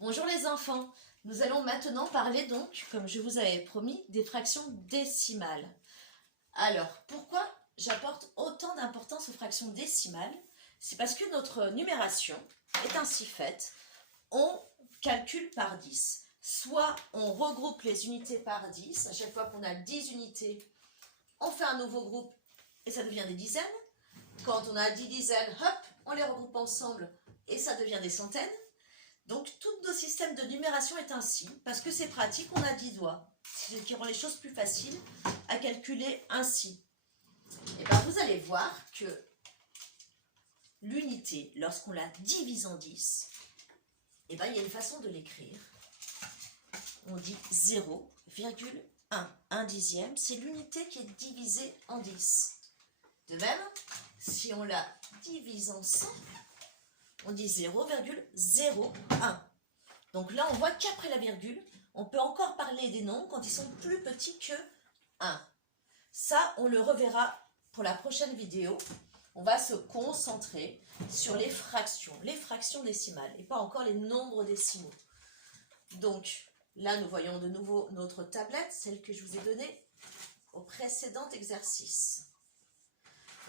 Bonjour les enfants, nous allons maintenant parler donc, comme je vous avais promis, des fractions décimales. Alors, pourquoi j'apporte autant d'importance aux fractions décimales? C'est parce que notre numération est ainsi faite, on calcule par 10. Soit on regroupe les unités par 10, à chaque fois qu'on a 10 unités, on fait un nouveau groupe et ça devient des dizaines. Quand on a 10 dizaines, hop, on les regroupe ensemble et ça devient des centaines. Donc, tous nos systèmes de numération est ainsi, parce que c'est pratique, on a 10 doigts, ce qui rend les choses plus faciles à calculer ainsi. Et bien, vous allez voir que l'unité, lorsqu'on la divise en 10, et bien, il y a une façon de l'écrire. On dit 0,1. 1 dixième, c'est l'unité qui est divisée en 10. De même, si on la divise en 100, on dit 0,01. Donc là, on voit qu'après la virgule, on peut encore parler des nombres quand ils sont plus petits que 1. Ça, on le reverra pour la prochaine vidéo. On va se concentrer sur les fractions décimales, et pas encore les nombres décimaux. Donc là, nous voyons de nouveau notre tablette, celle que je vous ai donnée au précédent exercice.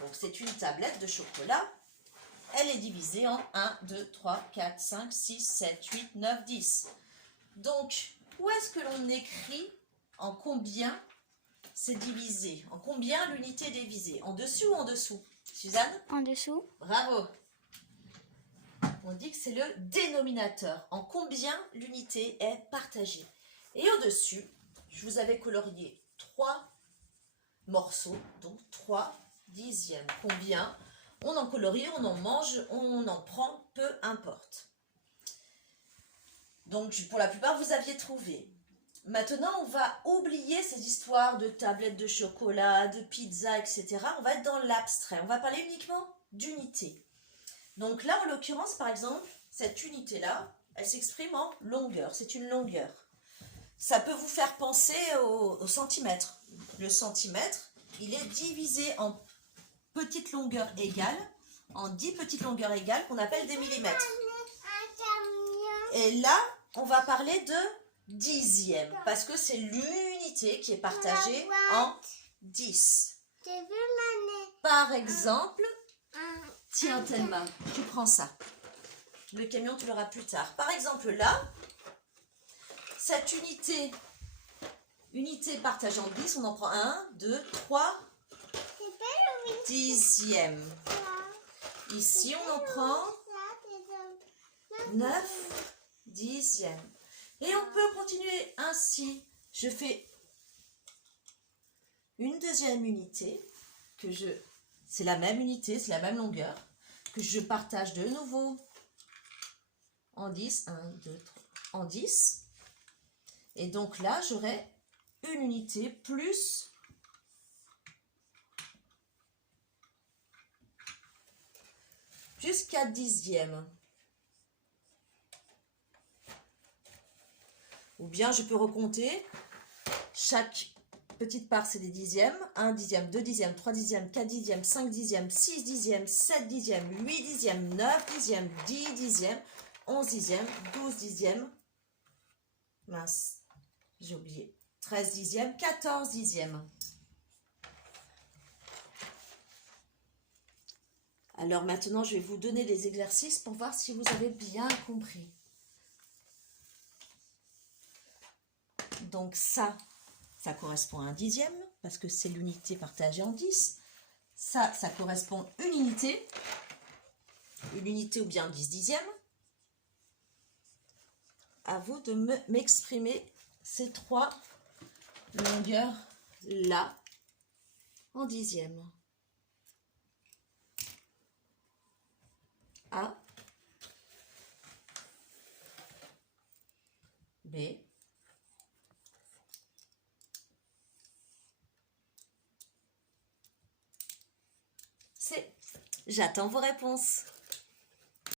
Donc c'est une tablette de chocolat. Elle est divisée en 1, 2, 3, 4, 5, 6, 7, 8, 9, 10. Donc, où est-ce que l'on écrit en combien c'est divisé? En combien l'unité est divisée? En dessus ou en dessous? Suzanne? En dessous. Bravo. On dit que c'est le dénominateur. En combien l'unité est partagée. Et au-dessus, je vous avais colorié 3 morceaux, donc 3 dixièmes. Combien? On en colorie, on en mange, on en prend, peu importe. Donc, pour la plupart, vous aviez trouvé. Maintenant, on va oublier ces histoires de tablettes de chocolat, de pizza, etc. On va être dans l'abstrait. On va parler uniquement d'unité. Donc là, en l'occurrence, par exemple, cette unité-là, elle s'exprime en longueur. C'est une longueur. Ça peut vous faire penser au centimètre. Le centimètre, il est divisé en petites longueurs égales, en 10 petites longueurs égales qu'on appelle des millimètres. Et là, on va parler de dixième, parce que c'est l'unité qui est partagée en 10. Par exemple, tiens Thelma, tu prends ça. Le camion, tu l'auras plus tard. Par exemple, là, cette unité partagée en 10, on en prend 1, 2, 3 dixièmes. Ici, on en prend 9 dixièmes. Et on peut continuer ainsi. Je fais une deuxième unité, c'est la même unité, c'est la même longueur, que je partage de nouveau en 10, 1, 2, 3, en 10. Et donc là, j'aurai une unité plus jusqu'à dixième. Ou bien je peux recompter. Chaque petite part, c'est des dixièmes. 1 dixième, 2 dixièmes, 3 dixièmes, 4 dixièmes, 5 dixièmes, 6 dixièmes, 7 dixièmes, 8 dixièmes, 9 dixièmes, 10 dixièmes, 11 dixièmes, 12 dixièmes. Mince, j'ai oublié. 13 dixièmes, 14 dixièmes. Alors maintenant, je vais vous donner les exercices pour voir si vous avez bien compris. Donc ça correspond à un dixième, parce que c'est l'unité partagée en 10. Ça correspond à une unité ou bien 10 dixièmes. À vous de m'exprimer ces 3 longueurs-là en dixièmes. A, B, C. J'attends vos réponses.